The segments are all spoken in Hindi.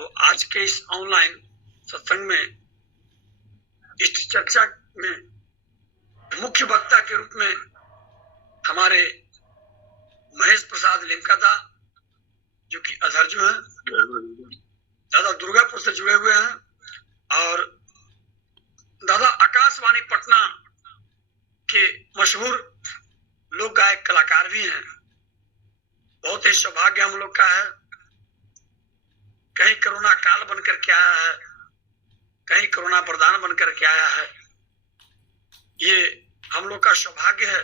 अब आज के इस ऑनलाइन सत्संग में इस चर्चा में मुख्य वक्ता के रूप में हमारे महेश प्रसाद लिमकादा जो कि अधर्जु हैं, दादा दुर्गापुर से जुड़े हुए हैं और दादा आकाशवाणी पटना के मशहूर लोक गायक कलाकार भी हैं। बहुत ही सौभाग्य हम लोग का है। कहीं कोरोना काल बनकर के आया है, कहीं कोरोना वरदान बनकर के आया है। ये हम लोग का सौभाग्य है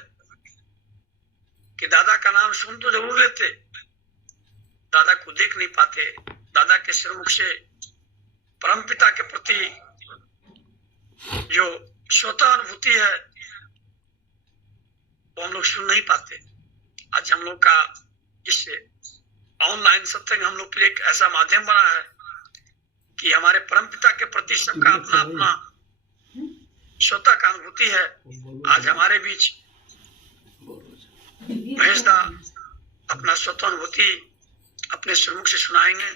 कि दादा का नाम सुन तो जरूर लेते, दादा को देख नहीं पाते। दादा के श्रीमुख से परमपिता के प्रति जो स्वतः अनुभूति है वो हम लोग सुन नहीं पाते। आज हम लोग का इससे ऑनलाइन सत्संग हम लोग के लिए एक ऐसा माध्यम बना है कि हमारे परमपिता के प्रति सबका अपना अपना स्वतः का अनुभूति है। आज हमारे बीच महेश दा अपना स्वतः अनुभूति अपने श्रीमुख से सुनाएंगे।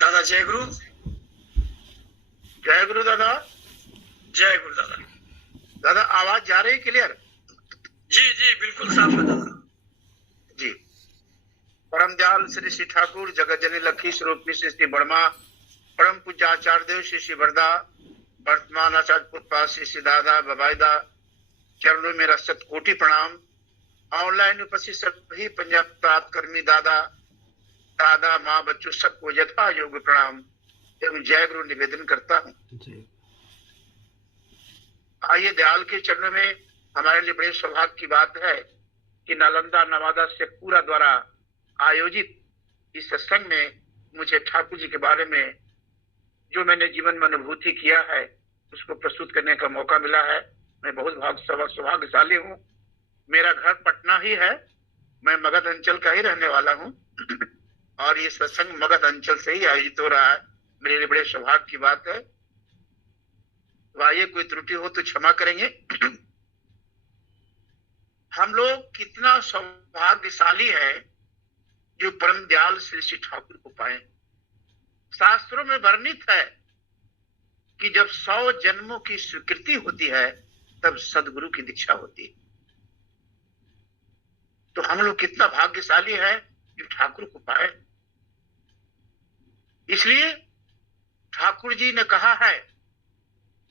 दादा जय गुरु। जय गुरु दादा। जय गुरु दादा। दादा आवाज जा रही है क्लियर? जी जी बिल्कुल साफ है दादा जी। परम दयाल श्री श्री ठाकुर जगत जननी लखी स्वरूपी श्री श्री बर्मा परम पूज्य आचार्य देव श्री श्री बरदा वर्तमान आचार्य पुष्पा श्री श्री दादा बबाईदा चरणों में शत कोटि प्रणाम। ऑनलाइन उपस्थित सभी पंजाब प्राप्त कर्मी दादा दादा माँ बच्चों सबको यथा योग प्रणाम एवं जय गुरु निवेदन करता हूँ। आइए दयाल के चरणों में हमारे लिए बड़े सौभाग्य की बात है कि नालंदा नवादा से पूरा द्वारा आयोजित इस सत्संग में मुझे ठाकुर जी के बारे में जो मैंने जीवन में अनुभूति किया है उसको प्रस्तुत करने का मौका मिला है। मैं बहुत सौभाग्यशाली हूँ। मेरा घर पटना ही है, मैं मगध अंचल का ही रहने वाला हूँ और ये सत्संग मगध अंचल से ही आयोजित हो रहा है। मेरे लिए बड़े सौभाग्य की बात है। तो आइए कोई त्रुटि हो तो क्षमा करेंगे। हम लोग कितना सौभाग्यशाली है जो परम दयाल श्री श्री ठाकुर को पाए। शास्त्रों में वर्णित है कि जब 100 जन्मों की स्वीकृति होती है तब सदगुरु की दीक्षा होती है। तो हम लोग कितना भाग्यशाली है जो ठाकुर को पाए। इसलिए ठाकुर जी ने कहा है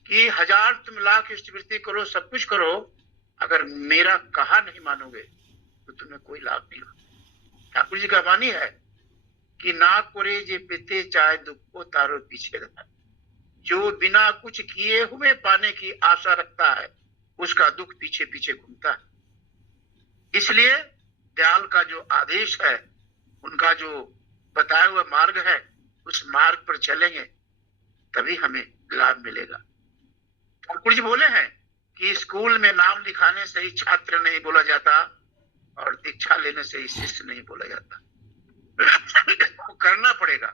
कि 1000 तुम लाख स्तुति करो, सब कुछ करो, अगर मेरा कहा नहीं मानोगे तो तुम्हें कोई लाभ नहीं होगा। ठाकुर जी का वाणी है कि ना कोरे जे पिते चाहे दुख को तारो पीछे रहा। जो बिना कुछ किए हुए पाने की आशा रखता है उसका दुख पीछे पीछे घूमता है। इसलिए दयाल का जो आदेश है, उनका जो बताया हुआ मार्ग है, उस मार्ग पर चलेंगे तभी हमें लाभ मिलेगा। ठाकुर जी बोले हैं कि स्कूल में नाम लिखाने से ही छात्र नहीं बोला जाता और दीक्षा लेने से ही शिष्य नहीं बोला जाता। करना पड़ेगा,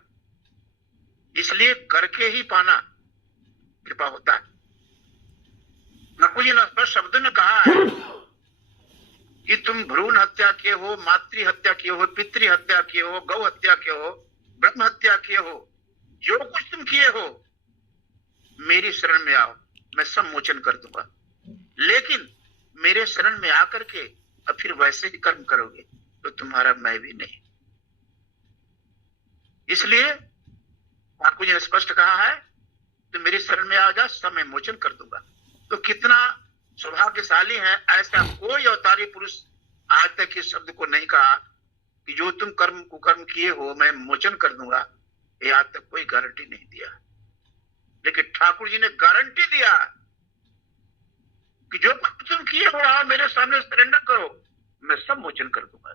इसलिए करके ही पाना कृपा होता है। ठाकुर जी ने स्पष्ट शब्द में कहा है कि तुम भ्रूण हत्या किए हो, मातृ हत्या किए हो, पितृ हत्या किए हो, गौ हत्या किए हो, ब्रह्म हत्या किए हो, जो कुछ तुम किए हो मेरी शरण में आओ, मैं सब मोचन कर दूंगा। लेकिन मेरे शरण में आकर के अब फिर वैसे ही कर्म करोगे तो तुम्हारा मैं भी नहीं। इसलिए ठाकुर जी ने स्पष्ट कहा है तो मेरी शरण में आ जा, सब मैं मोचन कर दूंगा। तो कितना सौभाग्यशाली है। ऐसा कोई अवतारी पुरुष आज तक इस शब्द को नहीं कहा कि जो तुम कर्म कुकर्म किए हो मैं मोचन कर दूंगा। ये आज तक कोई गारंटी नहीं दिया, लेकिन ठाकुर जी ने गारंटी दिया कि जो तुम किए हो आओ मेरे सामने सरेंडर करो, मैं सब मोचन कर दूंगा।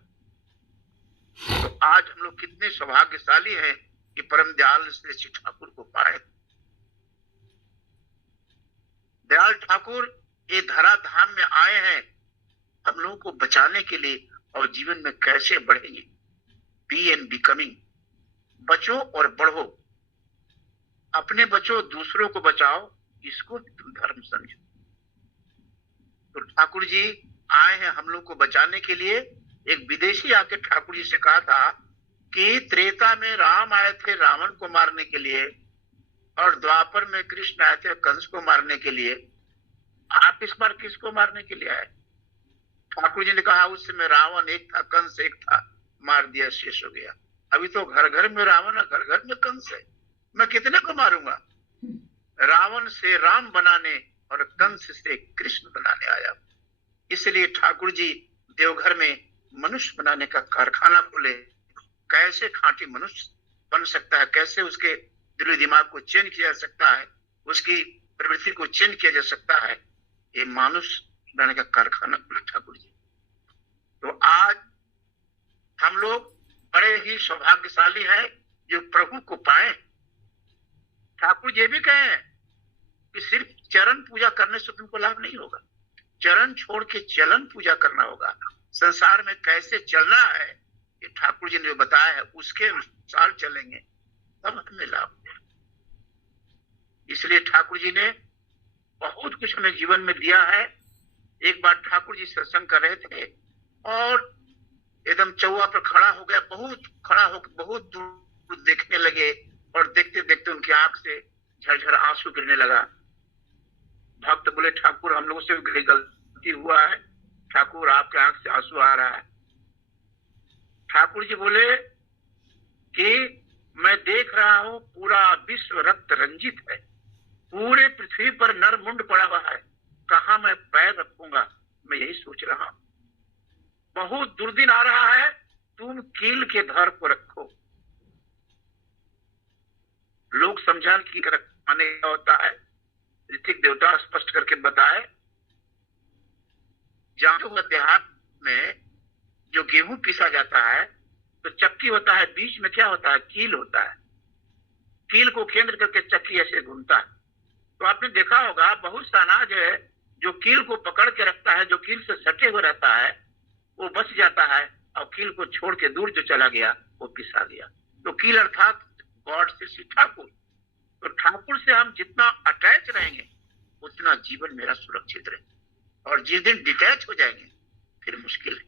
तो आज हम लोग कितने सौभाग्यशाली हैं कि परम दयाल श्री श्री ठाकुर को पाए। दयाल ठाकुर ये धरा धाम में आए हैं हम लोगों को बचाने के लिए और जीवन में कैसे बढ़ेंगे। बी एंड बिकमिंग, बचो और बढ़ो, अपने बचो दूसरों को बचाओ, इसको भी तुम धर्म समझो। तो ठाकुर जी आए हैं हम लोग को बचाने के लिए। एक विदेशी आके ठाकुर जी से कहा था कि त्रेता में राम आए थे रावण को मारने के लिए और द्वापर में कृष्ण आए थे कंस को मारने के लिए, आप इस बार किसको मारने के लिए आए? ठाकुर जी ने कहा उस समय रावण एक था, कंस एक था, मार दिया, शेष हो गया। अभी तो घर घर में रावण है, घर घर में कंस है, मैं कितने को मारूंगा? रावण से राम बनाने और कंस से कृष्ण बनाने आया। इसलिए ठाकुर जी देवघर में मनुष्य बनाने का कारखाना खोले। कैसे खांटी मनुष्य बन सकता है, कैसे उसके दिल दिमाग को चेंज किया जा सकता है, उसकी प्रवृत्ति को चेंज किया जा सकता है, ये मानुष बनाने का कारखाना खोले ठाकुर जी। तो आज हम लोग बड़े ही सौभाग्यशाली हैं जो प्रभु को पाए। ठाकुर जी भी कहे कि सिर्फ चरण पूजा करने से तुमको लाभ नहीं होगा, चरण छोड़ के चलन पूजा करना होगा। संसार में कैसे चलना है ये ठाकुर जी ने जो बताया है उसके अनुसार चलेंगे तब हमें लाभ होगा। इसलिए ठाकुर जी ने बहुत कुछ हमें जीवन में दिया है। एक बार ठाकुर जी सत्संग कर रहे थे और एकदम चौवा पर खड़ा हो गया, बहुत दूर देखने लगे और देखते देखते उनकी आंख से झरझर आंसू गिरने लगा। भक्त बोले ठाकुर हम लोगों से गलती हुआ है, ठाकुर आपके आंख से आंसू आ रहा है। ठाकुर जी बोले कि मैं देख रहा हूं पूरा विश्व रक्त रंजित है, पूरे पृथ्वी पर नर मुंड पड़ा हुआ है, कहां मैं पैर रखूंगा, मैं यही सोच रहा हूं। बहुत दुर्दिन आ रहा है, तुम कील के धर को रखो। लोग समझान की माने क्या होता है, ऋतिक देवता स्पष्ट करके बताए। जहां देहात में जो गेहूं पीसा जाता है तो चक्की होता है, बीच में क्या होता है, कील होता है। कील को केंद्र करके चक्की ऐसे घूमता है। तो आपने देखा होगा बहुत सा अनाज है जो कील को पकड़ के रखता है, जो कील से सटे हुए रहता है वो बच जाता है और कील को छोड़ के दूर जो चला गया वो पिसा गया। तो कील अर्थात गॉड से श्री ठाकुर। तो ठाकुर से हम जितना अटैच रहेंगे उतना जीवन मेरा सुरक्षित रहे, और जिस दिन डिटैच हो जाएंगे फिर मुश्किल है।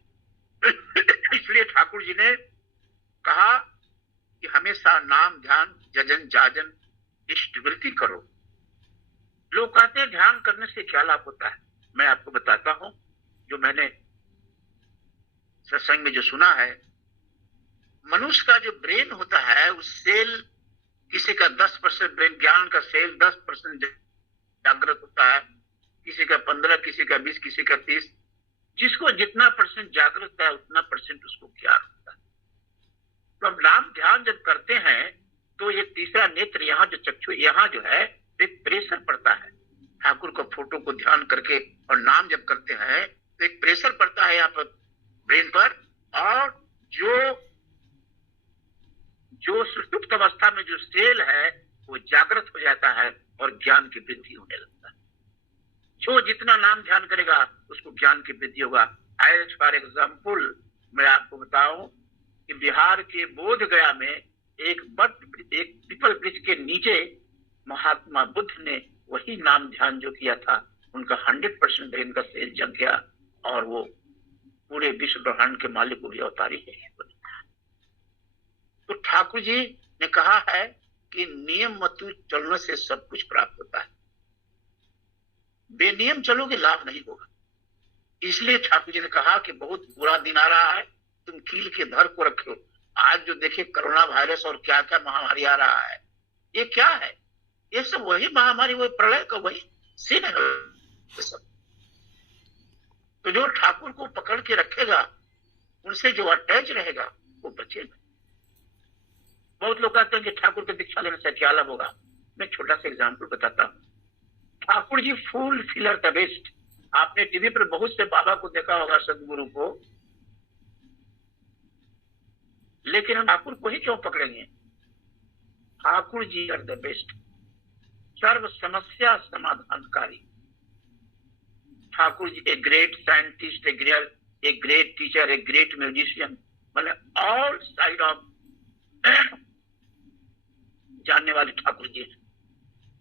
इसलिए ठाकुर जी ने कहा कि हमेशा नाम ध्यान जजन जाजन इष्टवृत्ति करो। लोग कहते हैं ध्यान करने से क्या लाभ होता है, मैं आपको बताता हूं जो मैंने सत्संग में जो सुना है। मनुष्य का जो ब्रेन होता है उस सेल, किसी का 10% ब्रेन ज्ञान का सेल 10% जागृत होता है, किसी का 15, किसी का 20, किसी का 30। जिसको जितना परसेंट जागृत है उतना परसेंट उसको ज्ञान होता है। तो अब नाम ध्यान जब करते हैं तो ये तीसरा नेत्र यहाँ जो चक्षु यहाँ जो है एक प्रेशर पड़ता है। ठाकुर का फोटो को ध्यान करके और नाम जब करते हैं तो एक प्रेशर पड़ता है यहाँ पर ब्रेन पर, और जो सुषुप्त अवस्था में जो सेल है वो जागृत हो जाता है और ज्ञान की वृद्धि होने लगता है। जो जितना नाम ध्यान करेगा उसको ज्ञान की वृद्धि होगा। एज फॉर एग्जाम्पल मैं आपको बताऊं कि बिहार के बोध गया में एक पीपल वृक्ष के नीचे महात्मा बुद्ध ने वही नाम ध्यान जो किया था, उनका 100% ब्रेन का सेल जग गया और वो पूरे विश्व ब्रह्मांड के मालिक हुए अवतारी है। तो ठाकुर जी ने कहा है कि नियम मत चलने से सब कुछ प्राप्त होता है, बेनियम चलोगे लाभ नहीं होगा। इसलिए ठाकुर जी ने कहा कि बहुत बुरा दिन आ रहा है, तुम कील के धर को रखो। आज जो देखे कोरोना वायरस और क्या क्या महामारी आ रहा है, ये क्या है? ये सब वही महामारी, वही प्रलय का वही सीन है सब। तो जो ठाकुर को पकड़ के रखेगा, उनसे जो अटैच रहेगा वो बचेगा। बहुत लोग कहते हैं कि ठाकुर की दीक्षा लेने से क्या लाभ होगा। मैं छोटा सा एग्जाम्पल बताता हूँ। Thakur ji full filler the best. आपने टीवी पर बहुत से बाबा को देखा होगा, सदगुरु को, लेकिन हम ठाकुर को ही क्यों पकड़ेंगे? Thakur ji are the best, सर्व समस्या समाधानकारी। Thakur ji a great scientist, a great teacher, a great musician, मतलब ऑल साइड ऑफ जानने वाले ठाकुर जी हैं।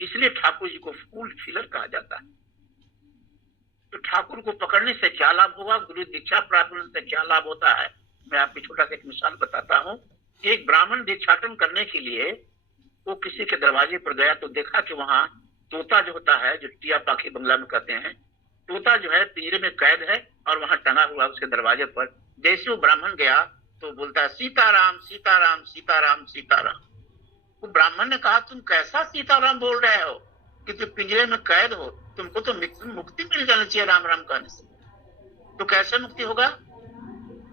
इसलिए ठाकुर जी को फुल फिलर कहा जाता है। तो ठाकुर को पकड़ने से क्या लाभ होगा, गुरु दीक्षा प्राप्त करने से क्या लाभ होता है, मैं आपको छोटा सा एक मिसाल बताता हूँ। एक ब्राह्मण भिक्षाटन करने के लिए वो किसी के दरवाजे पर गया तो देखा कि वहां तोता जो होता है, जो टिया पाखी बंगला में कहते हैं, तोता जो है पिंजरे में कैद है और वहां टंगा हुआ उसके दरवाजे पर। जैसे वो ब्राह्मण गया तो बोलता है सीताराम सीताराम सीताराम सीताराम। वो ब्राह्मण ने कहा तुम कैसा सीताराम बोल रहे हो कि तुम पिंजरे में कैद हो, तुमको तो मुक्ति मिल जानी चाहिए राम राम कहने से। तो कैसे मुक्ति होगा?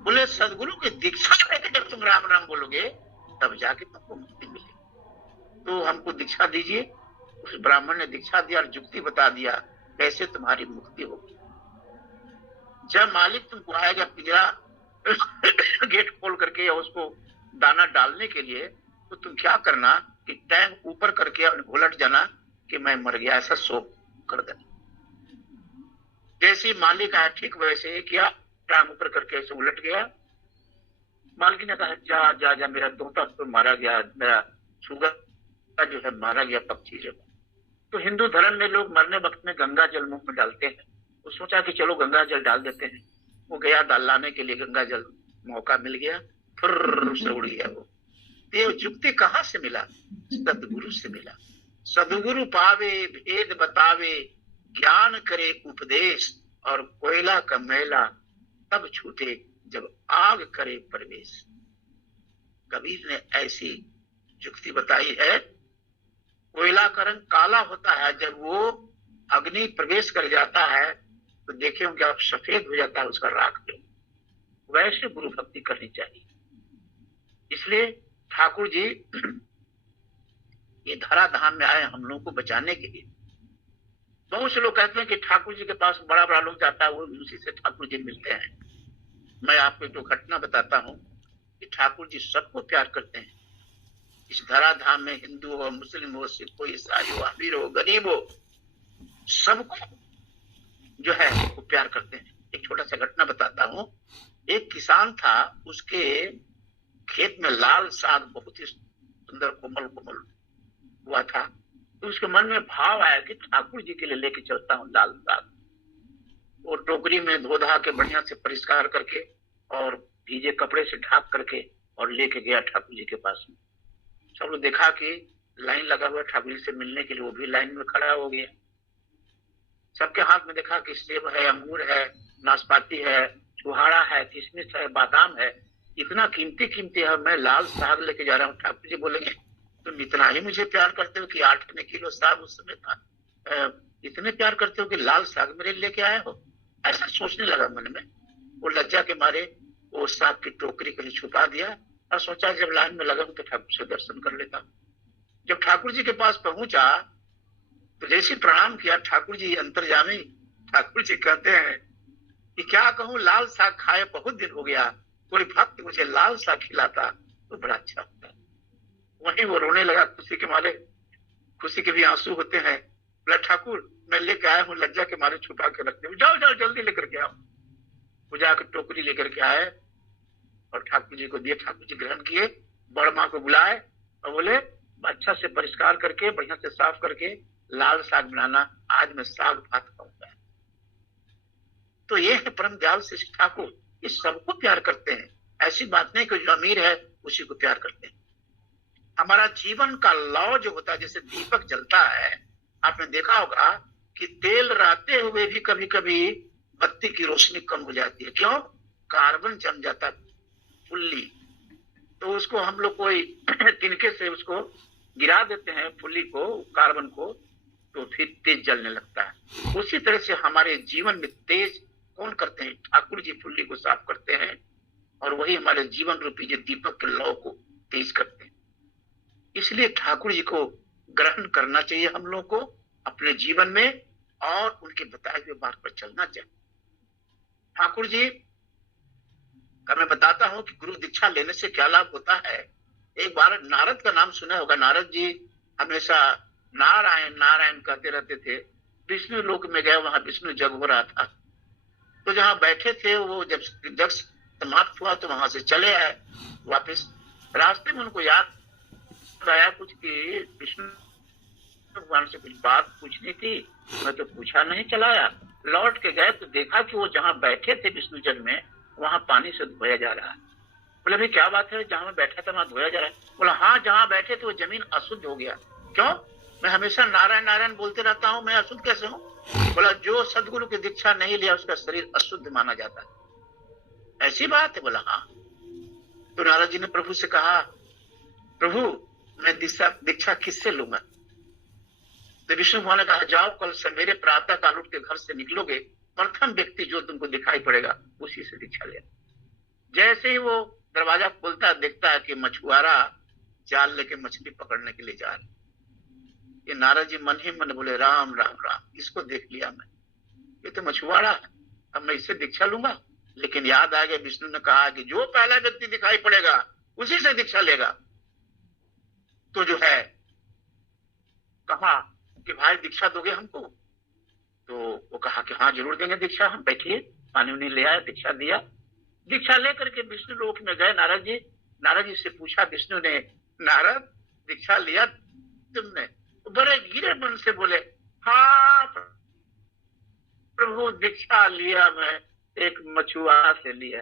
बोले सदगुरु की दीक्षा लेकर जब तुम राम राम बोलोगे तब जाके तुमको मुक्ति मिलेगी, तो हमको दीक्षा दीजिए। उस ब्राह्मण ने दीक्षा दिया और युक्ति बता दिया कैसे तुम्हारी मुक्ति होगी। जब मालिक तुमको आएगा पिंजरा गेट खोल करके या उसको दाना डालने के लिए, तो तुम क्या करना कि टैंक ऊपर करके उलट जाना कि मैं मर गया, ऐसा शोक कर देना। जैसे मालिक आया ठीक वैसे ही किया, टांग ऊपर करके ऐसे उलट गया। मालिक ने कहा जा जा जा, मेरा तोता तो मारा गया, मेरा सुगा जो है मारा गया पक्षी जो। तो हिंदू धर्म में लोग मरने वक्त में गंगा जल मुंह में डालते हैं। तो सोचा कि चलो गंगा जल डाल देते हैं। वो गया डाल लाने के लिए, गंगा जल मौका मिल गया, फिर से उड़ गया वो। ये युक्ति कहाँ से मिला? सदगुरु से मिला। सदगुरु पावे भेद बतावे, ज्ञान करे उपदेश, और कोयला का मैला तब छूटे जब आग करे प्रवेश। कबीर ने ऐसी युक्ति बताई है। कोयला का रंग काला होता है, जब वो अग्नि प्रवेश कर जाता है तो देखे होंगे आप, सफेद हो जाता है उसका राख पे। वैसे गुरु भक्ति करनी चाहिए। इसलिए ठाकुर जी ये धरा धाम में आए हम लोगों को बचाने के लिए। बहुत से लोग कहते हैं कि ठाकुर जी के पास बड़ा बड़ा लोग जाता है, वो उसी से ठाकुर जी मिलते हैं। मैं आपको जो घटना बताता हूँ कि ठाकुर जी सबको प्यार करते हैं। इस धरा धाम में हिंदू हो, मुस्लिम हो, सिख हो, ईसाई हो, अमीर हो, गरीब हो, सबको जो है वो प्यार करते हैं। एक छोटा सा घटना बताता हूँ। एक किसान था, उसके खेत में लाल साग बहुत ही सुंदर कोमल कोमल हुआ था। तो उसके मन में भाव आया कि ठाकुर जी के लिए लेके चलता हूँ लाल साग। वो टोकरी में धो धा के बढ़िया से परिष्कार करके और भीजे कपड़े से ढाक करके और लेके गया ठाकुर जी के पास में। सब लोग देखा कि लाइन लगा हुआ ठाकुर जी से मिलने के लिए, वो भी लाइन में खड़ा हो गया। सबके हाथ में देखा कि सेब है, अंगूर है, नाशपाती है, छुहारा है, किशमिश है, बादाम है। इतना कीमती कीमती है, मैं लाल साग लेके जा रहा हूँ। ठाकुर जी बोलेंगे तुम इतना ही मुझे प्यार करते हो कि 8 किलो साग उस समय था, इतने प्यार करते हो कि लाल साग मेरे लेके आए हो? ऐसा सोचने लगा मन में। वो लज्जा के मारे वो साग की टोकरी कहीं छुपा दिया और सोचा जब लाइन में लगा हूं तो ठाकुर से दर्शन कर लेता हूँ। जब ठाकुर जी के पास पहुंचा तो जैसे प्रणाम किया, ठाकुर जी अंतर्यामी ठाकुर जी कहते हैं कि क्या कहूँ, लाल साग खाए बहुत दिन हो गया, कोई भक्त मुझे लाल साग खिलाता तो बड़ा अच्छा होता। वहीं वो रोने लगा खुशी के मारे। खुशी के भी आंसू होते हैं। बोला ठाकुर मैं लेके आया हूँ, लज्जा के मारे छुपा के रखते, जाओ जाओ जल्दी लेकर के आओ। वो जाकर टोकरी लेकर के आए और ठाकुर जी को दिए। ठाकुर जी ग्रहण किए, बड़ माँ को बुलाए और बोले अच्छा से परिष्कार करके बढ़िया से साफ करके लाल साग बनाना, आज मैं साग भात खाऊंगा। तो ये है परम दयाल से ठाकुर, ये सबको प्यार करते हैं। ऐसी बात नहीं कि जो अमीर है उसी को प्यार करते हैं। हमारा जीवन का लौ जो होता है, जैसे दीपक जलता है, आपने देखा होगा कि तेल रहते हुए भी कभी कभी बत्ती की रोशनी कम हो जाती है। क्यों? कार्बन जम जाता है फुल्ली, तो उसको हम लोग कोई तिनके से उसको गिरा देते हैं फुल्ली को, कार्बन को, तो फिर तेज जलने लगता है। उसी तरह से हमारे जीवन में तेज कौन करते हैं? ठाकुर जी फुल्ली को साफ करते हैं और वही हमारे जीवन रूपी जो दीपक के लौ को तेज करते हैं। इसलिए ठाकुर जी को ग्रहण करना चाहिए हम लोग को अपने जीवन में और उनके बताए हुए मार्ग पर चलना चाहिए। ठाकुर जी का मैं बताता हूं कि गुरु दीक्षा लेने से क्या लाभ होता है। एक बार नारद का नाम सुना होगा। नारद जी हमेशा नारायण नारायण कहते रहते थे। विष्णु लोक में गए, वहां विष्णु जग हो रहा था, तो जहां बैठे थे वो जब जग समाप्त हुआ तो वहां से चले आए वापस। रास्ते में उनको याद आया कुछ कि विष्णु भगवान से कुछ बात पूछनी थी, मैं तो पूछा नहीं, चला आया। लौट के गए तो देखा कि वो जहां बैठे थे विष्णु जग में, वहां पानी से धोया जा रहा है। बोले भाई क्या बात है, जहां मैं बैठा था वहां धोया जा रहा है। बोला हाँ, जहां बैठे थे वो जमीन अशुद्ध हो गया। क्यों? मैं हमेशा नारायण नारायण बोलते रहता हूँ, मैं अशुद्ध कैसे हूँ? बोला जो सदगुरु की दीक्षा नहीं लिया उसका शरीर अशुद्ध माना जाता है। ऐसी बात है? बोला हाँ। तो नारद जी ने प्रभु से कहा, प्रभु मैं दीक्षा किससे लूंगा? तो विष्णु भगवान ने कहा, जाओ कल सवेरे प्रातः काल उठ के घर से निकलोगे, प्रथम व्यक्ति जो तुमको दिखाई पड़ेगा उसी से दीक्षा लेना। जैसे ही वो दरवाजा खोलता देखता है कि मछुआरा जाल लेके मछली पकड़ने के लिए जा रहे। ये नारद जी मन ही मन बोले, राम राम राम, इसको देख लिया मैं, ये तो मछुआरा है, अब मैं इससे दीक्षा लूंगा। लेकिन याद आ गया, विष्णु ने कहा कि जो पहला व्यक्ति दिखाई पड़ेगा उसी से दीक्षा लेगा। तो जो है कहा कि भाई दीक्षा दोगे हमको? तो वो कहा कि हाँ जरूर देंगे दीक्षा, हम बैठिए, पानी उनी ले आए, दीक्षा दिया। दीक्षा लेकर के विष्णु लोक में गए नारद जी। नारद जी से पूछा विष्णु ने, नारद दीक्षा लिया तुमने? तो बड़े गिरे मन से बोले, हाँ प्रभु दीक्षा लिया, मैं एक मछुआरा से लिया।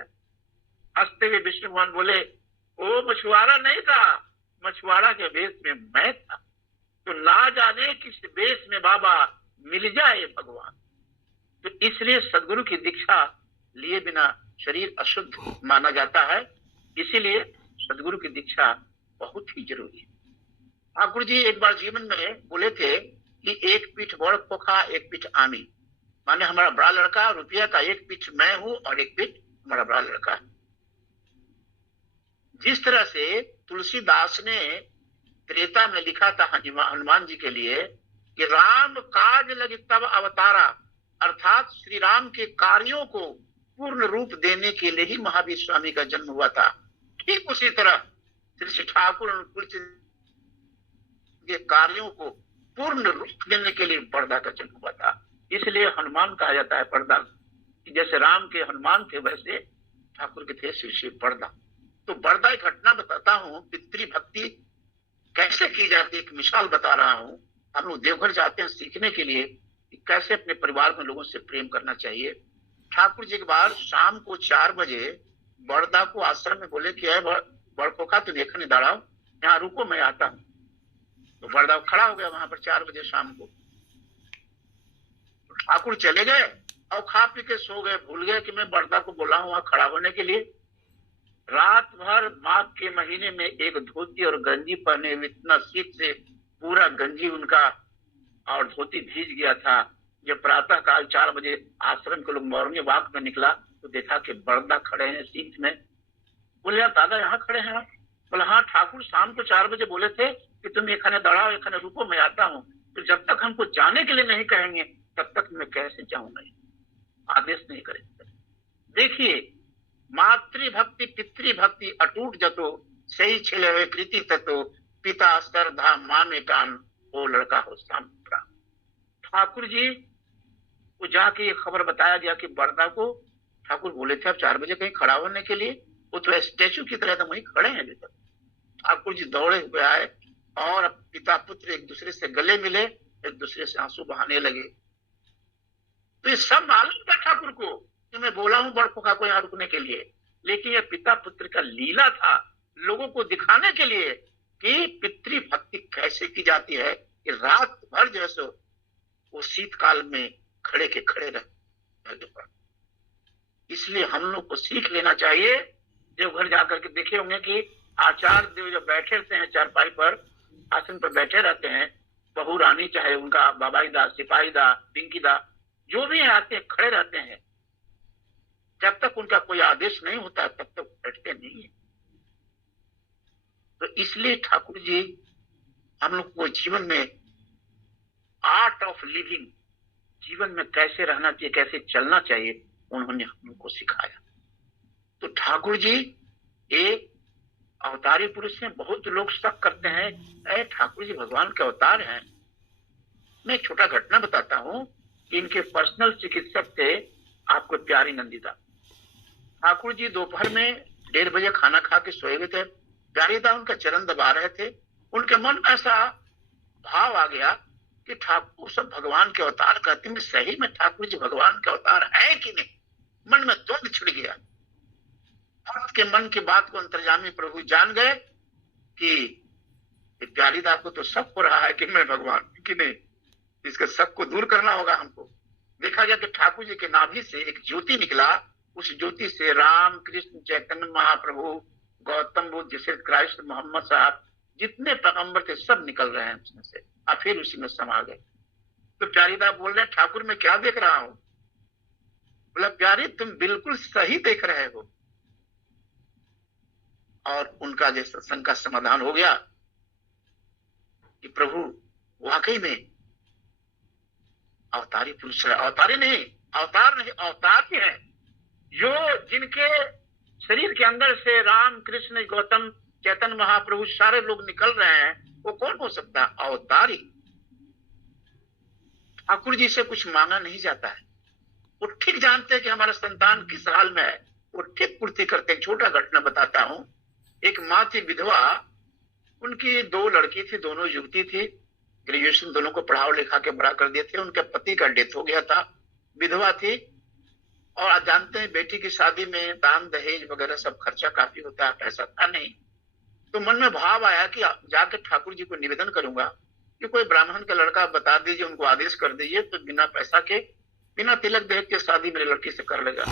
हंसते हुए विष्णु भगवान बोले, वो मछुआरा नहीं था, मछुआरा के वेश में मैं था। तो ना जाने किस वेश में बाबा मिल जाए भगवान। तो इसलिए सदगुरु की दीक्षा लिए बिना शरीर अशुद्ध माना जाता है, इसीलिए सदगुरु की दीक्षा बहुत ही जरूरी है। ठाकुर जी एक बार जीवन में बोले थे कि एक पीठ बड़ खोखा एक पीठ आमी, माने हमारा बड़ा लड़का रुपया का एक पीठ मैं हूं और एक पीठ हमारा बड़ा लड़का है। जिस तरह से तुलसीदास ने त्रेता में लिखा था हनुमान जी के लिए कि राम काज लगी तब अवतारा, अर्थात श्री राम के कार्यों को पूर्ण रूप देने के लिए ही महावीर स्वामी का जन्म हुआ था। ठीक उसी तरह श्री ठाकुर के कार्यों को पूर्ण रूप देने के लिए पर्दा का जन्म हुआ था। इसलिए हनुमान कहा जाता है पर्दा। जैसे राम के हनुमान थे वैसे ठाकुर के थे श्री श्री पर्दा। तो पर्दा एक घटना बताता हूँ, पितृभक्ति कैसे की जाती है एक मिसाल बता रहा हूँ। हम लोग देवघर जाते हैं सीखने के लिए कि कैसे अपने परिवार में लोगों से प्रेम करना चाहिए। ठाकुर जी एक बार शाम को 4 बजे बड़दा को आश्रम में बोले कि बड़कोखा तुम देखने दाड़ाओ, यहाँ रुको मैं आता हूँ। तो बड़दा खड़ा हो गया वहां पर 4 बजे शाम को। ठाकुर चले गए और खा पी के सो गए, भूल गए कि मैं बड़दा को बोला हूँ वहां खड़ा होने के लिए। रात भर माघ के महीने में एक धोती और गंजी पहने, इतना शीत से पूरा गंजी उनका और धोती भीज गया था। जब प्रातः काल 4 बजे आश्रम के लोग मॉर्निंग वॉक में निकला तो देखा कि बड़दा खड़े हैं शीत में। बोले यार दादा यहाँ खड़े हैं? बोला हाँ ठाकुर शाम को 4 बजे बोले थे कि तुम ये खाने दौड़ाओ, ये खाने रुको, मैं आता हूँ। तो जब तक हमको जाने के लिए नहीं कहेंगे तब तक मैं कैसे जाऊंगा, आदेश नहीं करेंगे। देखिए मातृभक्ति पितृभक्ति अटूट जतो, सही छिले हुए कृति ततो, पिता श्रद्धा माँ में कान, वो लड़का हो शाम। ठाकुर जी को जाके ये खबर बताया गया कि बड़दा को ठाकुर बोले थे अब 4 बजे कहीं खड़ा होने के लिए, वो तो स्टेचू की तरह तो वहीं खड़े हैं अभी तक। ठाकुर जी दौड़े हुए आए और पिता पुत्र एक दूसरे से गले मिले, एक दूसरे से आंसू बहाने लगे। तो ये सब मालूम था ठाकुर को कि मैं बोला हूं बड़कोखा को यहाँ रुकने के लिए, लेकिन यह पिता पुत्र का लीला था लोगों को दिखाने के लिए कि पितृभक्ति कैसे की जाती है। कि रात भर जैसे वो शीतकाल में खड़े के खड़े रहे। इसलिए हम लोग को सीख लेना चाहिए। देवघर जाकर के देखे होंगे कि आचार्य देव जब बैठे रहते हैं चारपाई पर, आसन पर बैठे रहते हैं, बहू रानी चाहे उनका बाबाई दा, सिपाही दा, पिंकी दा, जो भी आते हैं खड़े रहते हैं। जब तक उनका कोई आदेश नहीं होता तब तक बैठते नहीं है। तो इसलिए ठाकुर जी हम लोग को जीवन में आर्ट ऑफ लिविंग, जीवन में कैसे रहना चाहिए, कैसे चलना चाहिए, उन्होंने हम लोग को सिखाया। तो ठाकुर जी एक अवतारी पुरुष हैं। बहुत लोग शक करते हैं अरे ठाकुर जी भगवान के अवतार हैं। मैं एक छोटा घटना बताता हूँ कि इनके पर्सनल चिकित्सक थे आपको प्यारी नंदिता। ठाकुर जी दोपहर में 1:30 बजे खाना खा के सोए हुए थे। प्यारीदा उनका चरण दबा रहे थे। उनके मन में ऐसा भाव आ गया कि ठाकुर सब भगवान के अवतार कहते हैं, सही में ठाकुर जी भगवान के अवतार है कि नहीं? मन में द्वंद छिड़ गया। भक्त के मन की बात को अंतर्यामी प्रभु जान गए कि प्यारीदास को तो शक हो रहा है कि मैं भगवान कि नहीं, इसके शक को दूर करना होगा हमको। देखा गया कि ठाकुर जी के नाभि से एक ज्योति निकला, उस ज्योति से राम कृष्ण चैतन्य महाप्रभु गौतम बुद्ध जैसे क्राइस्ट मोहम्मद साहब जितने पैगंबर थे सब निकल रहे हैं उसमें से, और फिर उसी में समा गए। तो प्यारीदास बोल रहे ठाकुर मैं क्या देख रहा हूं? बोला प्यारी तुम बिल्कुल सही देख रहे हो। और उनका जो सत्संग का समाधान हो गया कि प्रभु वाकई में अवतारी पुरुष है, अवतारी नहीं, अवतार नहीं, अवतार ही है। जो जिनके शरीर के अंदर से राम कृष्ण गौतम चैतन्य महाप्रभु सारे लोग निकल रहे हैं, वो कौन हो सकता है? अवतारी। ठाकुर जी से कुछ मांगा नहीं जाता है, वो ठीक जानते हैं कि हमारा संतान किस हाल में है, वो ठीक पूर्ति करते हैं। छोटा घटना बताता हूं। एक माँ थी विधवा, उनकी 2 लड़की थी, दोनों युवती थी, ग्रेजुएशन दोनों को पढ़ाओ लिखा के बड़ा कर दिए थे। उनके पति का डेथ हो गया था, विधवा थी, और आप जानते हैं बेटी की शादी में दान दहेज वगैरह सब खर्चा काफी होता है, पैसा था नहीं। तो मन में भाव आया कि जाकर ठाकुर जी को निवेदन करूंगा कि कोई ब्राह्मण का लड़का बता दीजिए, उनको आदेश कर दीजिए, तो बिना पैसा के बिना तिलक दहेज के शादी मेरी लड़की से कर लेगा।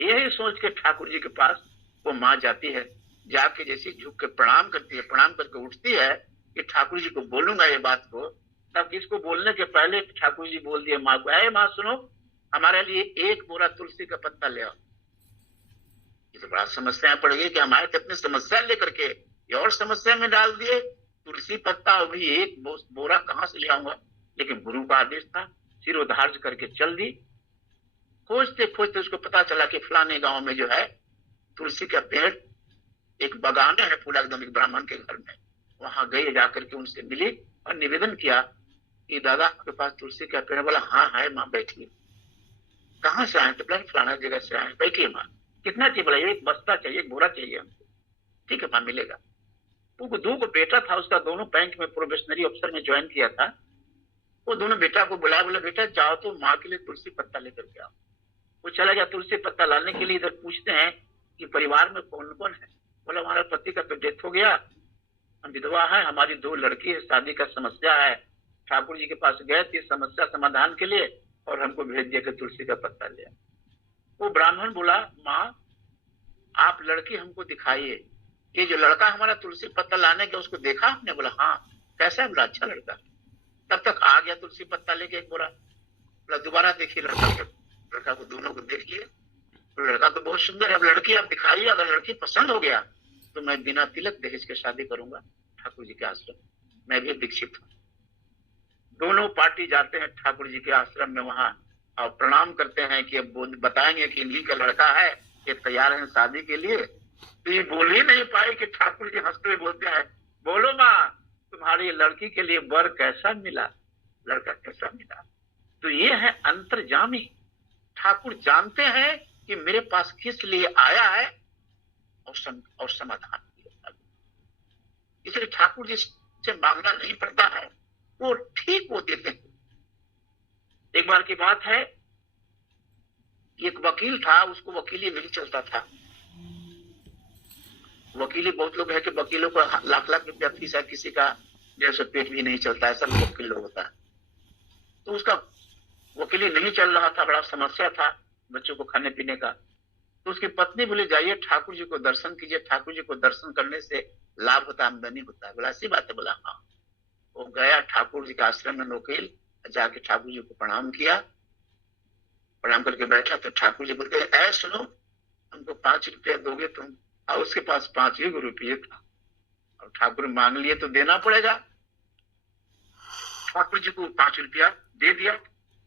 यही सोच के ठाकुर जी के पास वो माँ जाती है, जाके जैसे झुक के प्रणाम करती है, प्रणाम करके उठती है कि ठाकुर जी को बोलूंगा ये बात को। तब इसको बोलने के पहले ठाकुर जी बोल दिए माँ को, अरे माँ सुनो, हमारे लिए 1 बोरा तुलसी का पत्ता ले आओ। ये तो बड़ा समस्या पड़ गई कि हमारे तो अपनी समस्या लेकर के ये और समस्या में डाल दिए। तुलसी पत्ता अभी 1 बोरा कहाँ से ले आऊंगा? लेकिन गुरु का आदेश था, सिर उधार्ज करके चल दी। खोजते खोजते उसको पता चला कि फलाने गांव में जो है तुलसी का पेड़, एक बगान है पूरा एकदम एक ब्राह्मण के घर में। वहां गए, जाकर के उनसे मिली और निवेदन किया कि दादा आपके पास तुलसी का पेड़? बोला हाँ है माँ, बैठिए। कहाँ से आए? तो बोला फलाना जगह से आए। बैठिए माँ। कितना चाहिए? बोला 1 बस्ता चाहिए, 1 बोरा चाहिए हमको। ठीक है माँ, मिलेगा। वो 2 बेटा था उसका, दोनों बैंक में प्रोबेशनरी अफसर में ज्वाइन किया था। वो दोनों बेटा को बुलाया, बोला बेटा जाओ तो माँ के लिए तुलसी पत्ता लेकर के आओ। वो चला गया तुलसी पत्ता लाने के लिए। इधर पूछते हैं कि परिवार में कौन कौन है? बोला हमारा पति का तो डेथ हो गया, हम विधवा है, हमारी 2 लड़की है, शादी का समस्या है। ठाकुर जी के पास गए थे समस्या समाधान के लिए और हमको भेज दिया कि तुलसी का पत्ता ले। वो ब्राह्मण बोला माँ आप लड़की हमको दिखाइए, ये जो लड़का हमारा तुलसी पत्ता लाने गया उसको देखा आपने? बोला हाँ। कैसा है? बोला अच्छा लड़का। तब तक आ गया तुलसी पत्ता लेके 1 बोरा। बोला दोबारा देखिए लड़का को, दोनों को देखिए। तो लड़का तो बहुत सुंदर है, अब लड़की आप दिखाइए, अगर लड़की पसंद हो गया तो मैं बिना तिलक दहेज के शादी करूंगा ठाकुर जी के आश्रम। मैं भी दीक्षित हूँ। दोनों पार्टी जाते हैं ठाकुर जी के आश्रम में, वहां और प्रणाम करते हैं कि अब बताएंगे कि इन्हीं का लड़का है, ये तैयार है शादी के लिए। तो ये बोल ही नहीं पाए कि ठाकुर जी हंसते हुए बोलते हैं बोलो माँ तुम्हारी लड़की के लिए वर कैसा मिला, लड़का कैसा मिला। तो ये है अंतर्जामी। ठाकुर जानते हैं कि मेरे पास किस लिए आया है और समाधान किया। इसलिए ठाकुर जी से मांगना नहीं पड़ता है, वो ठीक वो देते हैं। एक बार की बात है, एक वकील था, उसको वकीली नहीं चलता था। वकीली बहुत लोग है कि वकीलों को लाख लाख रुपया फीस है, किसी का जैसे पेट भी नहीं चलता है, सब वकील लोग होता है। तो उसका वकीली नहीं चल रहा था, बड़ा समस्या था बच्चों को खाने पीने का। तो उसकी पत्नी बोली जाइए ठाकुर जी को दर्शन कीजिए, ठाकुर जी को दर्शन करने से लाभ होता, आमदनी होता है। बोला ऐसी बात है? बोला हाँ। वो गया ठाकुर जी के आश्रम में, वकील जाके ठाकुर जी को प्रणाम किया। प्रणाम करके बैठा तो ठाकुर जी बोलते ऐ सुनो, हमको 5 रुपया दोगे तुम? और उसके पास 5 ही रुपये था, और ठाकुर मांग लिए तो देना पड़ेगा। ठाकुर जी को 5 रुपया दे दिया।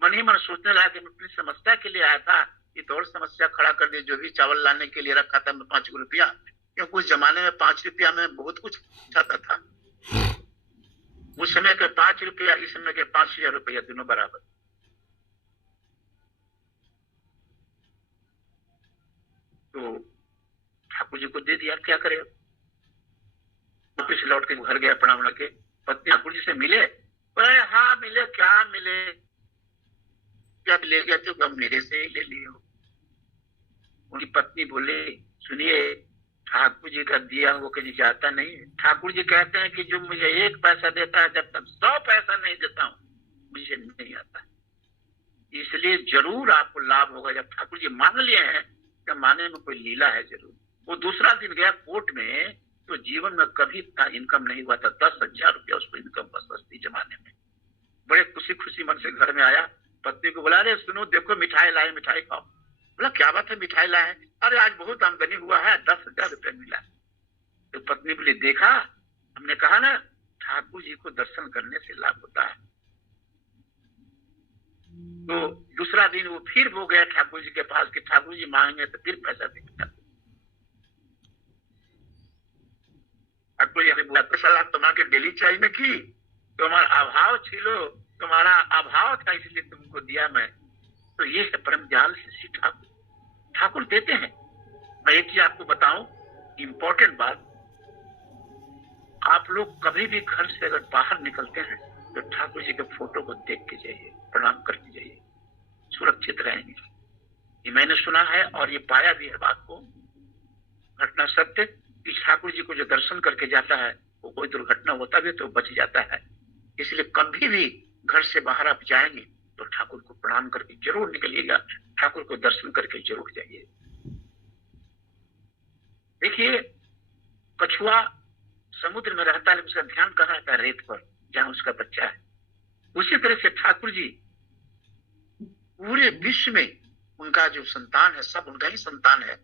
मन ही मन सोचने लगा कि मैं अपनी समस्या के लिए आया था, ये तो और समस्या खड़ा कर दी। जो भी चावल लाने के लिए रखा था मैं 5 रुपया, क्योंकि उस जमाने में 5 रुपया में बहुत कुछ जाता था। उस समय के 5 रुपया, इस समय के 5,000 रुपया दोनों बराबर। तो ठाकुर जी को दे दिया, क्या करे। वापिस लौट के घर गया प्रणाम के। पत्नी ठाकुर जी से मिले? हाँ मिले। क्या मिले? क्या ले गया? तो मेरे से ही ले लिए हो। उनकी पत्नी बोले, सुनिए, ठाकुर जी का दिया वो कहीं जाता नहीं है। ठाकुर जी कहते हैं कि जो मुझे 1 पैसा देता है, जब तक 100 पैसा नहीं देता हूँ मुझे नहीं आता। इसलिए जरूर आपको लाभ होगा। जब ठाकुर जी मान लिए हैं तो माने में कोई लीला है जरूर। वो दूसरा दिन गया कोर्ट में, तो जीवन में कभी इनकम नहीं हुआ था। 10,000 रुपया उसको इनकम बस सस्ती जमाने में। बड़े खुशी खुशी मन से घर में आया, पत्नी को बुला रहे, सुनो देखो मिठाई लाए, मिठाई खाओ। बोला क्या बात है, मिठाई लाए हैं? अरे आज बहुत आमदनी हुआ है, 10,000 रुपया मिला। तो पत्नी बोली, देखा हमने कहा ना, ठाकुर जी को दर्शन करने से लाभ होता है। तो दूसरा दिन वो फिर वो गया ठाकुर जी के पास कि ठाकुर जी मांगे तो फिर पैसा देंगे। ठाकुर जी बोला, तो सलाह तुम्हारे डेली चाहिए में की, तुम्हारा अभाव छिलो, तुम्हारा अभाव था इसलिए तुमको दिया मैं। तो ये है परम दयाल श्री ठाकुर। ठाकुर देते हैं। मैं एक चीज आपको बताऊं, इंपॉर्टेंट बात, आप लोग कभी भी घर से अगर बाहर निकलते हैं तो ठाकुर जी के फोटो को देख के जाइए, प्रणाम करके जाइए, सुरक्षित रहेंगे। ये मैंने सुना है और ये पाया भी है बात को, घटना सत्य, कि ठाकुर जी को जो दर्शन करके जाता है वो कोई दुर्घटना होता भी तो बच जाता है। इसलिए कभी भी घर से बाहर आप जाएंगे तो ठाकुर को प्रणाम करके जरूर निकलिएगा, ठाकुर को दर्शन करके जरूर जाइए। देखिए, कछुआ समुद्र में रहता है, उसका ध्यान कहाँ रहता है? रेत पर, जहां उसका बच्चा है। उसी तरह से ठाकुर जी पूरे विश्व में उनका जो संतान है सब उनका ही संतान है।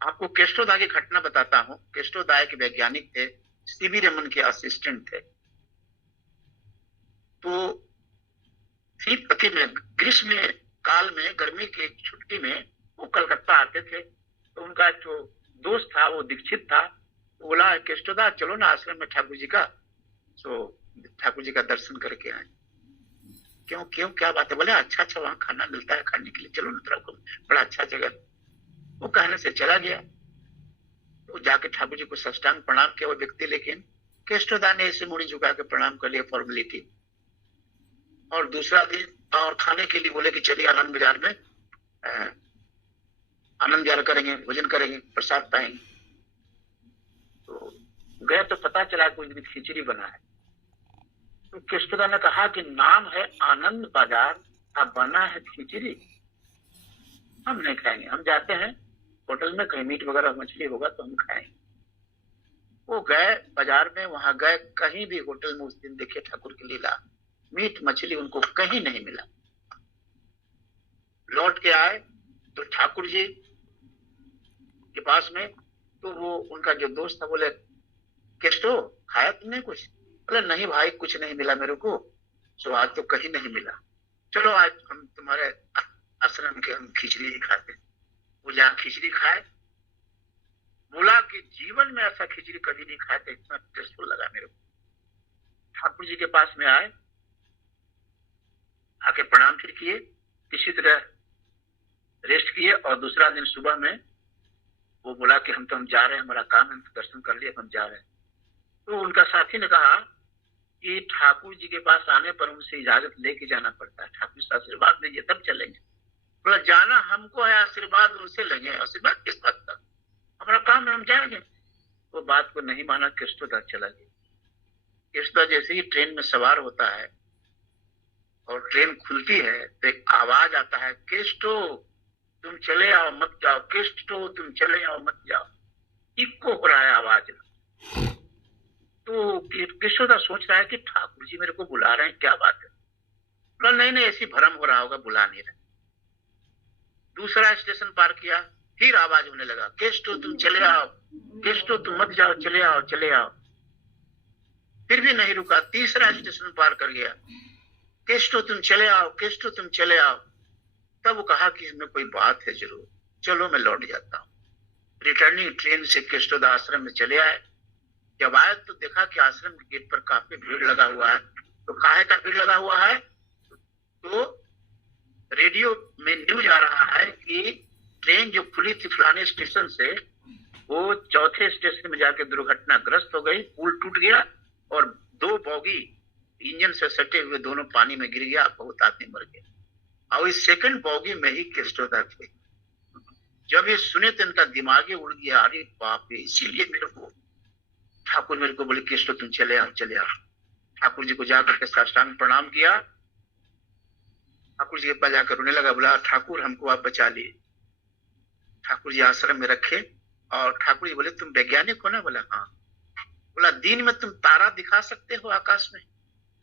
आपको केष्टोदा की घटना बताता हूं। केष्टोदा एक वैज्ञानिक थे, सीवी रमन के असिस्टेंट थे। तो तिथि में, ग्रीष्म काल में, गर्मी की छुट्टी में वो कलकत्ता आते थे। तो उनका जो दोस्त था वो दीक्षित था, बोला केष्टोदा चलो ना आश्रम में ठाकुर जी का, तो ठाकुर जी का दर्शन करके आए। क्यों क्यों क्या बात है? बोले अच्छा वहां खाना मिलता है खाने के लिए, चलो ना, बड़ा अच्छा जगह। वो कहने से चला गया। तो जाके ठाकुर जी को साष्टांग प्रणाम किया वो व्यक्ति, लेकिन केष्टोदा ने ऐसे मुड़ी झुका के प्रणाम कर लिया, फॉर्मेलिटी। और दूसरा दिन और खाने के लिए बोले कि चलिए आनंद बाजार में आनंद विहार करेंगे, भोजन करेंगे, प्रसाद पाएंगे। तो गए तो पता चला कोई दिन खिचड़ी बना है। तो केष्टोदा ने कहा कि नाम है आनंद बाजार, अब बना है खिचड़ी, हम नहीं खाएंगे, हम जाते हैं होटल में, कहीं मीट वगैरह मछली होगा तो हम खाएंगे। वो गए बाजार में, वहां गए, कहीं भी होटल में उस दिन देखे ठाकुर की लीला, मीट मछली उनको कहीं नहीं मिला। लौट के आए तो ठाकुर जी के पास में, तो वो उनका जो दोस्त था बोले, केष्टो खाया तुमने कुछ? बोले नहीं भाई, कुछ नहीं मिला मेरे को, तो आज तो कहीं नहीं मिला, चलो आज हम तुम्हारे आश्रम के हम खिचड़ी ही खाते। वो जहाँ खिचड़ी खाए, बोला कि जीवन में ऐसा खिचड़ी कभी नहीं खाया था, इतना टेस्टफुल लगा मेरे को। ठाकुर जी के पास में आए, आके प्रणाम फिर किए, किसी तरह रेस्ट किए। और दूसरा दिन सुबह में वो बोला कि हम जा रहे हैं, हमारा काम है, दर्शन कर लिए, हम जा रहे हैं। तो उनका साथी ने कहा कि ठाकुर जी के पास आने पर उनसे इजाजत लेके जाना पड़ता है, ठाकुर से आशीर्वाद दीजिए तब चलेंगे। बोला जाना हमको है, आशीर्वाद उनसे लेंगे, आशीर्वाद किस बात का, हमारा काम है, हम जाएंगे। वो बात को नहीं माना, केष्टोदा चला गया। केष्टोदा जैसे ही ट्रेन में सवार होता है और ट्रेन खुलती है तो एक आवाज आता है, केष्टो तुम चले आओ मत जाओ, केष्टो तुम चले आओ मत जाओ। इको हो रहा है आवाज। तो केष्टोदा सोच रहा है कि ठाकुर जी मेरे को बुला रहे हैं, क्या बात है? बोला नहीं नहीं, ऐसी भ्रम हो रहा होगा, बुला नहीं रहे। दूसरा स्टेशन पार किया, फिर आवाज होने लगा, केष्टो तुम चले आओ, केष्टो तुम मत जाओ, चले आओ चले आओ। फिर भी नहीं रुका, तीसरा स्टेशन पार कर गया, केष्टो तुम चले आओ, केष्टो तुम चले आओ। तब वो कहा कि इसमें कोई बात है जरूर, चलो मैं लौट जाता हूँ। रिटर्निंग ट्रेन से केष्टोदा आश्रम में चले आए। जब आए तो देखा कि आश्रम के गेट पर काफी भीड़ लगा हुआ है। तो काहे का भीड़ लगा हुआ है? तो रेडियो में न्यूज आ रहा है कि ट्रेन जो खुली थी फलाने स्टेशन से, वो चौथे स्टेशन में जाके दुर्घटनाग्रस्त हो गई, पुल टूट गया और 2 बॉगी इंजन से सटे हुए दोनों पानी में गिर गया, बहुत आदमी मर गए। और इस सेकंड बॉगी में ही केष्टोदा थे। जब ये सुने तो इनका दिमाग ही उड़ गया, अरे बाप रे, इसीलिए मेरे को ठाकुर मेरे को बोले केशव तुम चले आओ चले आओ। ठाकुर जी को जाकर के साष्टांग प्रणाम किया, ठाकुर जी के पास जाकर रोने लगा, बोला ठाकुर हमको आप बचा लिए। ठाकुर जी आश्रम में रखे और ठाकुर जी बोले तुम वैज्ञानिक हो ना? बोला हाँ। बोला दिन में तुम तारा दिखा सकते हो आकाश में?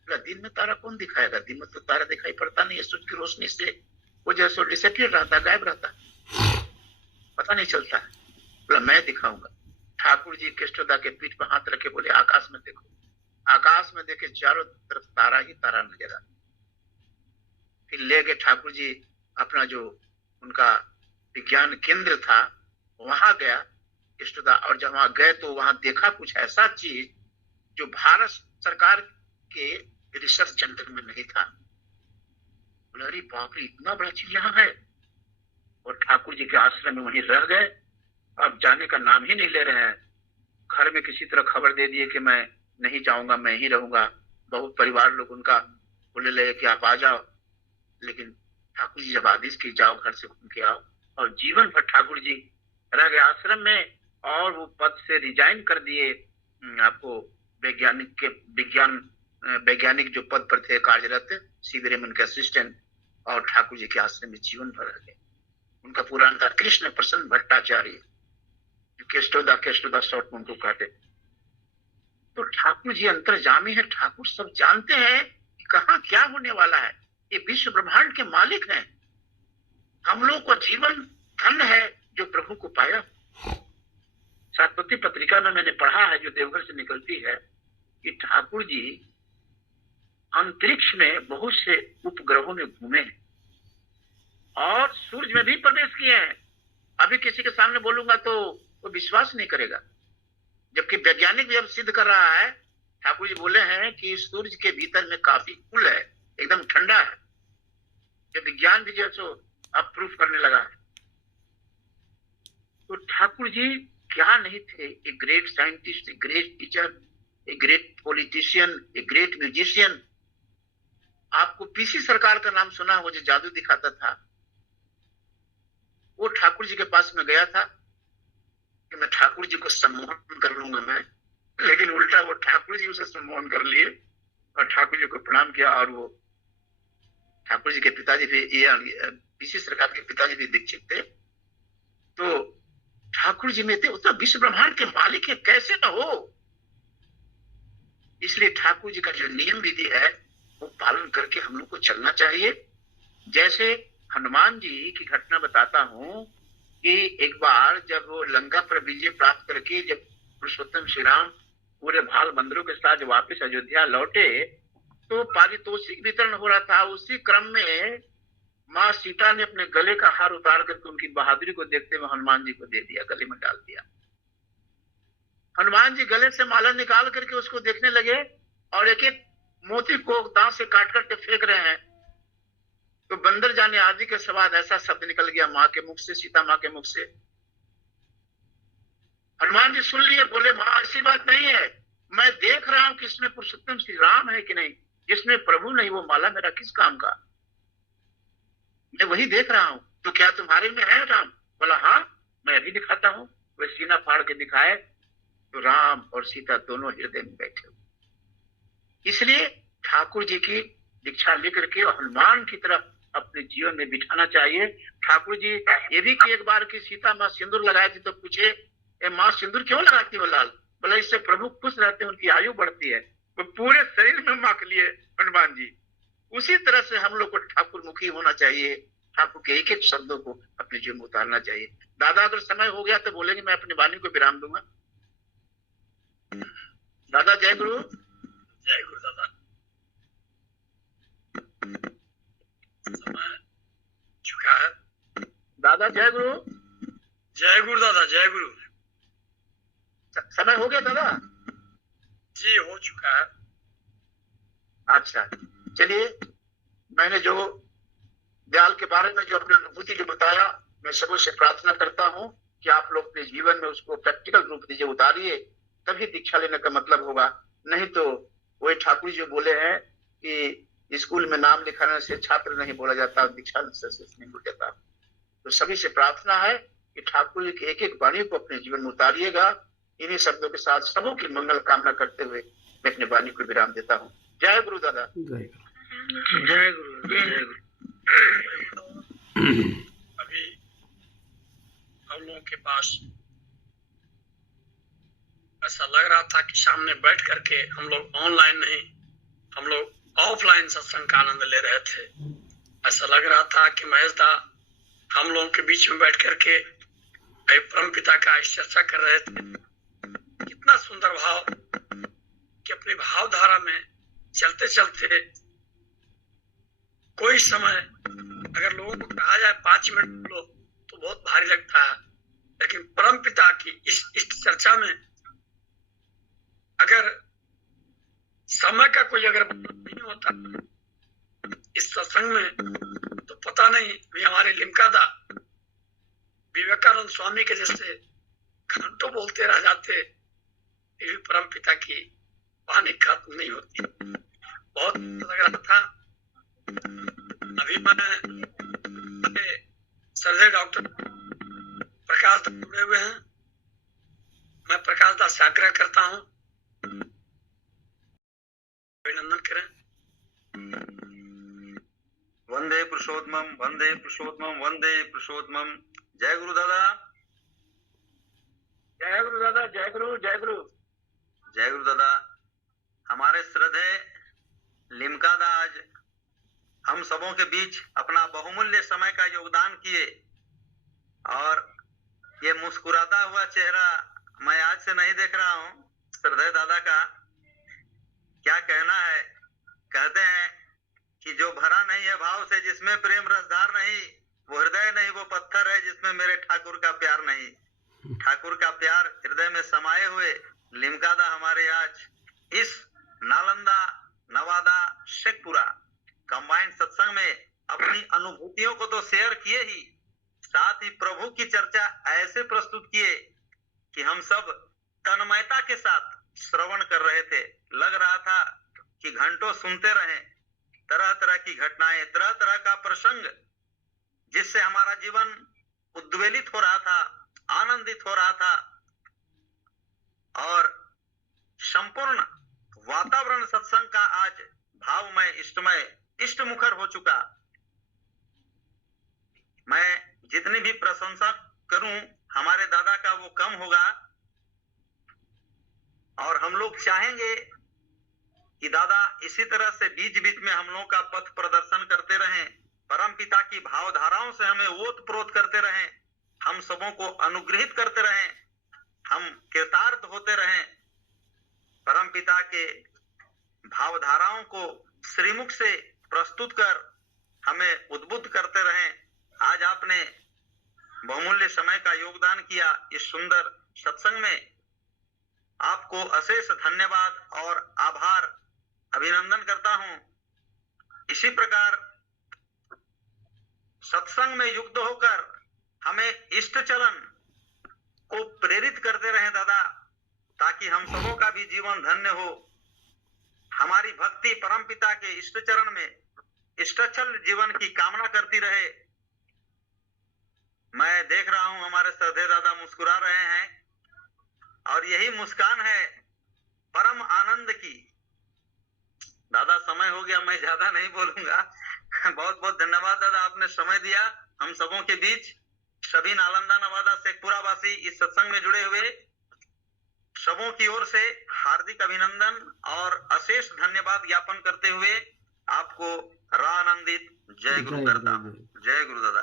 बोला दिन में तारा कौन दिखाएगा, दिन में तो तारा दिखाई पड़ता नहीं है, सूरज की रोशनी से वो जैसे डिसअपियर रहता, गायब रहता, पता नहीं चलता है। बोला मैं दिखाऊंगा। ठाकुर जी केष्टोदा के पीठ पर हाथ रखे बोले आकाश में देखो। आकाश में देखे चारों तरफ तारा ही तारा नजर आता। फिर ले गए ठाकुर जी अपना जो उनका विज्ञान केंद्र था वहां गया केष्टोदा, और जब वहां गए तो वहां देखा कुछ ऐसा चीज जो भारत सरकार के रिसर्च सेंटर में नहीं था। बोले अरे बाप रे, इतना बड़ा चीज यहाँ है। और ठाकुर जी के आश्रम में वहीं रह गए, अब जाने का नाम ही नहीं ले रहे हैं। घर में किसी तरह खबर दे दिए कि मैं नहीं जाऊंगा, मैं ही रहूंगा। बहुत परिवार लोग उनका बोले लगे कि आप आ जाओ, लेकिन ठाकुर जी जब आदेश की जाओ घर से घूम के आओ, और जीवन भर ठाकुर जी रह गए आश्रम में, और वो पद से रिजाइन कर दिए। आपको वैज्ञानिक जो पद पर थे कार्यरत, सीवी रेमन के असिस्टेंट, और ठाकुर जी के आश्रम में जीवन भर रह गए। उनका पूरा नाम था कृष्ण प्रसन्न भट्टाचार्य, केष्टोदा शॉर्ट में उनको कहते। तो ठाकुर जी अंतर्जामी है, ठाकुर सब जानते हैं कि कहाँ क्या होने वाला है। ये विश्व ब्रह्मांड के मालिक हैं। हम लोग का जीवन धन है जो प्रभु को पाया। सातपति पत्रिका में मैंने पढ़ा है, जो देवघर से निकलती है, कि ठाकुर जी अंतरिक्ष में बहुत से उपग्रहों में घूमे हैं और सूरज में भी प्रवेश किए हैं। अभी किसी के सामने बोलूंगा तो वो विश्वास नहीं करेगा, जबकि वैज्ञानिक भी अब सिद्ध कर रहा है। ठाकुर जी बोले हैं कि सूरज के भीतर में काफी कूल है, एकदम ठंडा है। ये विज्ञान भी जो सो अब प्रूफ करने लगा है। तो ठाकुर जी क्या नहीं थे, ए great scientist, a great teacher, a great politician, A great musician. आपको पीसी सरकार का नाम सुना, वो जो जादू दिखाता था, वो ठाकुर जी के पास में गया था कि मैं ठाकुर जी को सम्मोहन कर लूंगा मैं, लेकिन उल्टा वो ठाकुर जी उसे सम्मोहन कर लिए और ठाकुर जी को प्रणाम किया। और वो ठाकुर जी के पिताजी भी, ये पीसी सरकार के पिताजी भी दीक्षित थे। तो ठाकुर जी में थे, उतना विश्व ब्रह्मांड के मालिक है, कैसे ना हो। इसलिए ठाकुर जी का जो नियम विधि है वो पालन करके हम लोग को चलना चाहिए। जैसे हनुमान जी की घटना बताता हूं कि एक बार जब वो लंका पर विजय प्राप्त करके जब पुरुषोत्तम श्री राम पूरे भाल बंदरों के साथ वापस अयोध्या लौटे, तो पारितोषिक वितरण हो रहा था। उसी क्रम में माँ सीता ने अपने गले का हार उतार करके उनकी बहादुरी को देखते हुए हनुमान जी को दे दिया, गले में डाल दिया। हनुमान जी गले से माला निकाल करके उसको देखने लगे और एक एक मोती को दांत से काट करके फेंक रहे हैं। तो बंदर जाने आदि के सवाद ऐसा शब्द निकल गया माँ के मुख से, सीता माँ के मुख से। हनुमान जी सुन लिए, बोले माँ ऐसी बात नहीं है, मैं देख रहा हूं कि इसमें पुरुषोत्तम श्री राम है कि नहीं, जिसमें प्रभु नहीं वो माला मेरा किस काम का, मैं वही देख रहा हूं। तो क्या तुम्हारे में है राम? बोला हाँ, मैं अभी दिखाता हूं। वे सीना फाड़ के दिखाए तो राम और सीता दोनों हृदय में बैठे हुए। इसलिए ठाकुर जी की दीक्षा लेकर के हनुमान की तरफ अपने जीवन में बिठाना चाहिए। ठाकुर जी ये भी कि एक बार की सीता माँ सिंदूर लगाई थी तो पूछे, ए माँ सिंदूर क्यों लगाती हो लाल? बोला इससे प्रभु खुश रहते हैं, उनकी आयु बढ़ती है। वो पूरे शरीर में माख लिए हनुमान जी। उसी तरह से हम लोग को ठाकुर मुखी होना चाहिए, ठाकुर के एक एक शब्दों को अपने जीवन में उतारना चाहिए। दादा अगर समय हो गया तो बोलेंगे, मैं अपनी वाणी को विराम दूंगा। दादा जय गुरु। जय गुरु दादा। समय चुका है दादा जय गुरु। जय गुरु दादा, जय गुरु। समय हो गया दादा? जी हो चुका है। अच्छा चलिए, मैंने जो दयाल के बारे में जो अपनी अनुभूति जो बताया, मैं सबों से प्रार्थना करता हूं कि आप लोग अपने जीवन में उसको प्रैक्टिकल रूप दीजिए, उतारिए, तभी दीक्षा लेने का मतलब होगा। नहीं तो वही ठाकुर जी बोले हैं कि स्कूल में नाम लिखाने से छात्र नहीं बोला जाता, दीक्षा से नहीं बोला जाता। तो सभी से प्रार्थना है कि ठाकुर जी की एक एक वाणी को अपने जीवन में उतारिएगा। इन्हीं शब्दों के साथ सबों की मंगल कामना करते हुए मैं अपनी वाणी को विराम देता हूँ। जय गुरु दादा। जय जय गुरु जय गुरु। अभी हम लोगों के पास ऐसा लग रहा था कि सामने बैठ करके हम लोग ऑनलाइन नहीं, हम लोग ऑफलाइन सत्संग का आनंद ले रहे थे। ऐसा लग रहा था कि महेश दा हम लोगों के बीच में बैठ करके परम पिता का चर्चा कर रहे थे। कितना सुंदर भाव कि अपनी भावधारा में चलते चलते कोई समय अगर लोगों को कहा जाए 5 मिनट लो तो बहुत भारी लगता है, लेकिन परम पिता की इस चर्चा में अगर समय का कोई अगर नहीं होता इस सत्संग में तो पता नहीं भी हमारे लिमकादा विवेकानंद स्वामी के जैसे घंटों बोलते रह जाते, फिर भी परम पिता की वाणी खत्म नहीं होती। बहुत लग रहा था। अभी मैं सर्जरी डॉक्टर प्रकाश दास जुड़े हुए हैं। मैं प्रकाश दास से आग्रह करता हूँ अभिनंदन करें। वंदे पुरुषोत्तमम वंदे पुरुषोत्तमम वंदे पुरुषोत्तमम। जय गुरु दादा। जय गुरु दादा। जय गुरु जय गुरु। जय गुरु दादा। हमारे श्रद्धेय लिमकादा आज हम सबों के बीच अपना बहुमूल्य समय का योगदान किए, और ये मुस्कुराता हुआ चेहरा मैं आज से नहीं देख रहा हूँ। श्रद्धेय दादा का क्या कहना है, कहते हैं कि जो भरा नहीं है भाव से, जिसमें प्रेम रसधार नहीं, वो हृदय नहीं, वो पत्थर है जिसमें मेरे ठाकुर का प्यार नहीं। ठाकुर का प्यार हृदय में समाये हुए लिमकादा हमारे आज इस नालंदा नवादा शेखपुरा कंबाइंड सत्संग में अपनी अनुभूतियों को तो शेयर किए ही, साथ ही प्रभु की चर्चा ऐसे प्रस्तुत किए कि हम सब तन्मयता के साथ श्रवण कर रहे थे। लग रहा था कि घंटों सुनते रहें। तरह तरह की घटनाएं, तरह तरह का प्रसंग जिससे हमारा जीवन उद्वेलित हो रहा था, आनंदित हो रहा था, और संपूर्ण वातावरण सत्संग का आज भावमय इष्टमय इष्टमुखर हो चुका। मैं जितनी भी प्रशंसा करूं हमारे दादा का वो कम होगा, और हम लोग चाहेंगे कि दादा इसी तरह से बीच बीच में हम लोगों का पथ प्रदर्शन करते रहें, परम पिता की भावधाराओं से हमें ओत प्रोत करते रहें, हम सबों को अनुग्रहित करते रहें, हम कृतार्थ होते रहें, परम पिता के भावधाराओं को श्रीमुख से प्रस्तुत कर हमें उद्बुद्ध करते रहें। आज आपने बहुमूल्य समय का योगदान किया इस सुंदर सत्संग में, आपको अशेष धन्यवाद और आभार अभिनंदन करता हूं। इसी प्रकार सत्संग में युक्त होकर हमें इष्ट चलन को प्रेरित करते रहें दादा, ताकि हम सबों का भी जीवन धन्य हो। हमारी भक्ति परम पिता के इष्ट चरण में इष्टचल जीवन की कामना करती रहे। मैं देख रहा हूं हमारे श्रद्धेय दादा मुस्कुरा रहे हैं, और यही मुस्कान है परम आनंद की। दादा समय हो गया, मैं ज्यादा नहीं बोलूंगा। बहुत बहुत धन्यवाद दादा, आपने समय दिया हम सबों के बीच। सभी नालंदा नवादा शेखपुरा वासी इस सत्संग में जुड़े हुए सबों की ओर से हार्दिक अभिनंदन और अशेष धन्यवाद ज्ञापन करते हुए आपको रानंदित जय गुरु करता हूं। जय गुरु दादा।